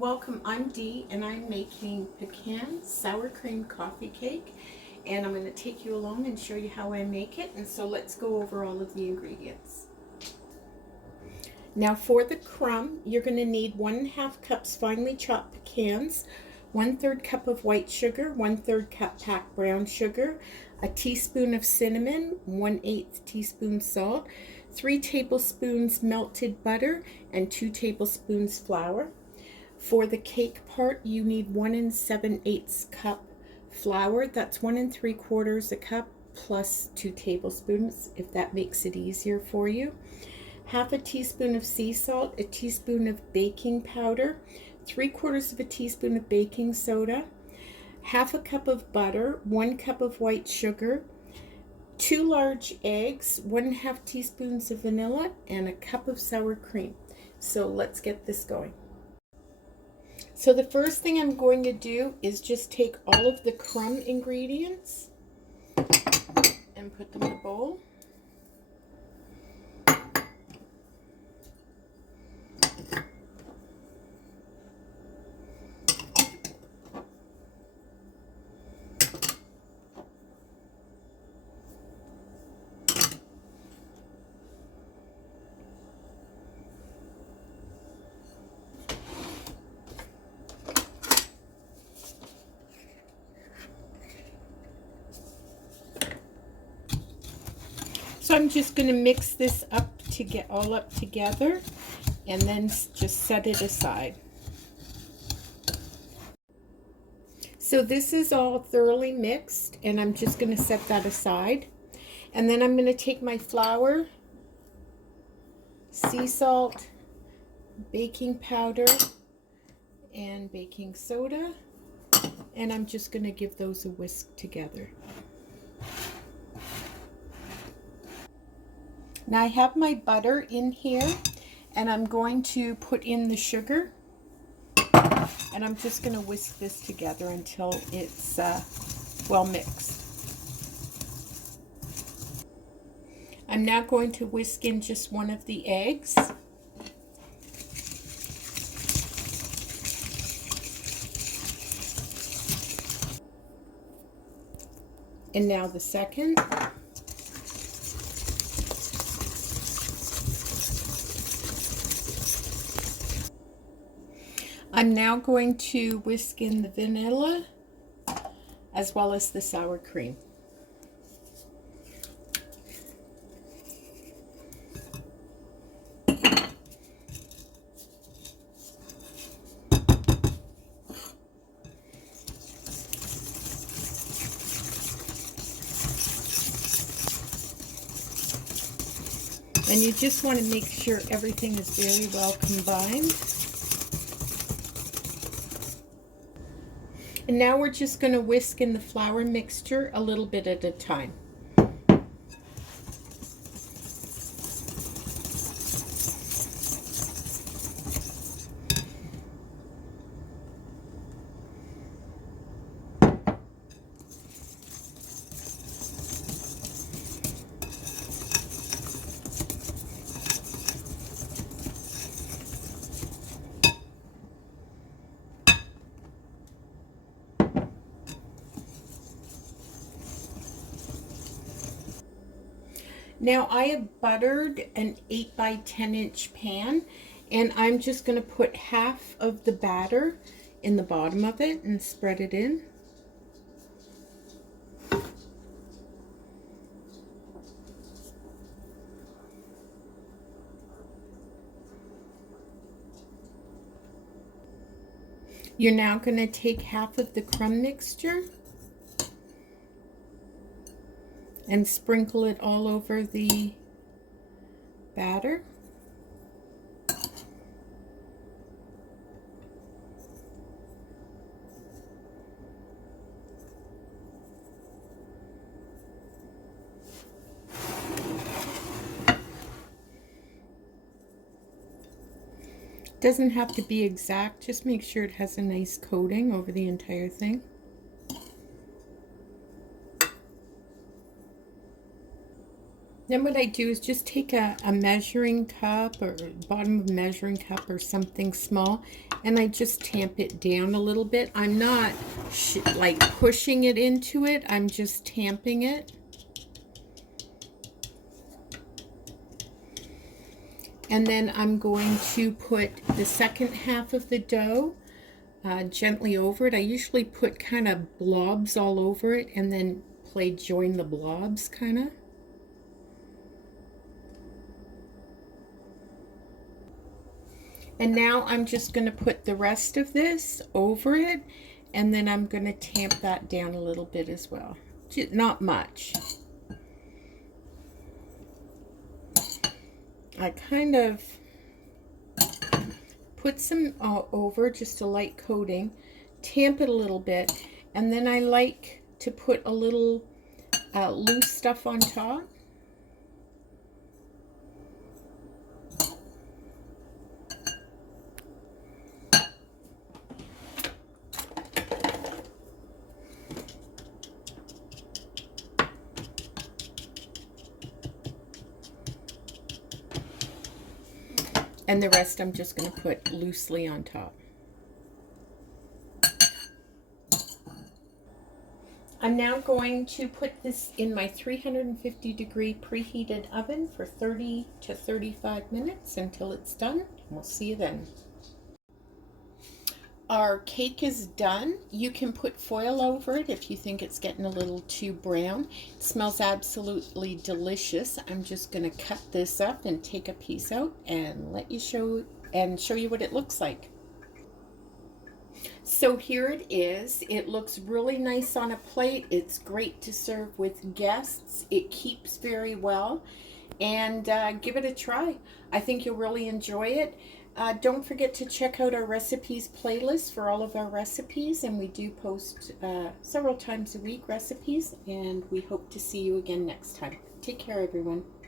Welcome, I'm Dee and I'm making pecan sour cream coffee cake, and I'm going to take you along and show you how I make it. And so let's go over all of the ingredients. Now for the crumb, you're going to need 1.5 cups finely chopped pecans, 1/3 cup of white sugar, 1/3 cup packed brown sugar, a teaspoon of cinnamon, 1/8 teaspoon salt, 3 tablespoons melted butter, and 2 tablespoons flour. For the cake part, you need 1 7/8 cup flour. That's 1 3/4 cup plus 2 tablespoons, if that makes it easier for you. Half a teaspoon of sea salt, a teaspoon of baking powder, 3/4 teaspoon of baking soda, half a cup of butter, 1 cup of white sugar, 2 large eggs, 1/2 teaspoons of vanilla, and a cup of sour cream. So let's get this going. So the first thing I'm going to do is just take all of the crumb ingredients and put them in a bowl. So I'm just going to mix this up to get all up together and then just set it aside. So this is all thoroughly mixed and I'm just going to set that aside. And then I'm going to take my flour, sea salt, baking powder, and baking soda, and I'm just going to give those a whisk together. Now I have my butter in here and I'm going to put in the sugar, and I'm just going to whisk this together until it's well mixed. I'm now going to whisk in just one of the eggs. And now the second. I'm now going to whisk in the vanilla as well as the sour cream. And you just want to make sure everything is very well combined. And now we're just going to whisk in the flour mixture a little bit at a time. Now I have buttered an 8 by 10 inch pan, and I'm just going to put half of the batter in the bottom of it and spread it in. You're now going to take half of the crumb mixture and sprinkle it all over the batter. Doesn't have to be exact, just make sure it has a nice coating over the entire thing. Then what I do is just take a measuring cup or bottom of a measuring cup or something small and I just tamp it down a little bit. I'm not like pushing it into it, I'm just tamping it. And then I'm going to put the second half of the dough gently over it. I usually put kind of blobs all over it and then play join the blobs kind of. And now I'm just going to put the rest of this over it, and then I'm going to tamp that down a little bit as well. Not much. I kind of put some over, just a light coating, tamp it a little bit, and then I like to put a little loose stuff on top. And the rest I'm just going to put loosely on top. I'm now going to put this in my 350-degree preheated oven for 30 to 35 minutes until it's done. We'll see you then. Our cake is done. You can put foil over it if you think it's getting a little too brown. It smells absolutely delicious. I'm just going to cut this up and take a piece out and show you what it looks like. So here it is. It looks really nice on a plate. It's great to serve with guests. It keeps very well, and give it a try. I think you'll really enjoy it. Don't forget to check out our recipes playlist for all of our recipes, and we do post several times a week recipes, and we hope to see you again next time. Take care, everyone.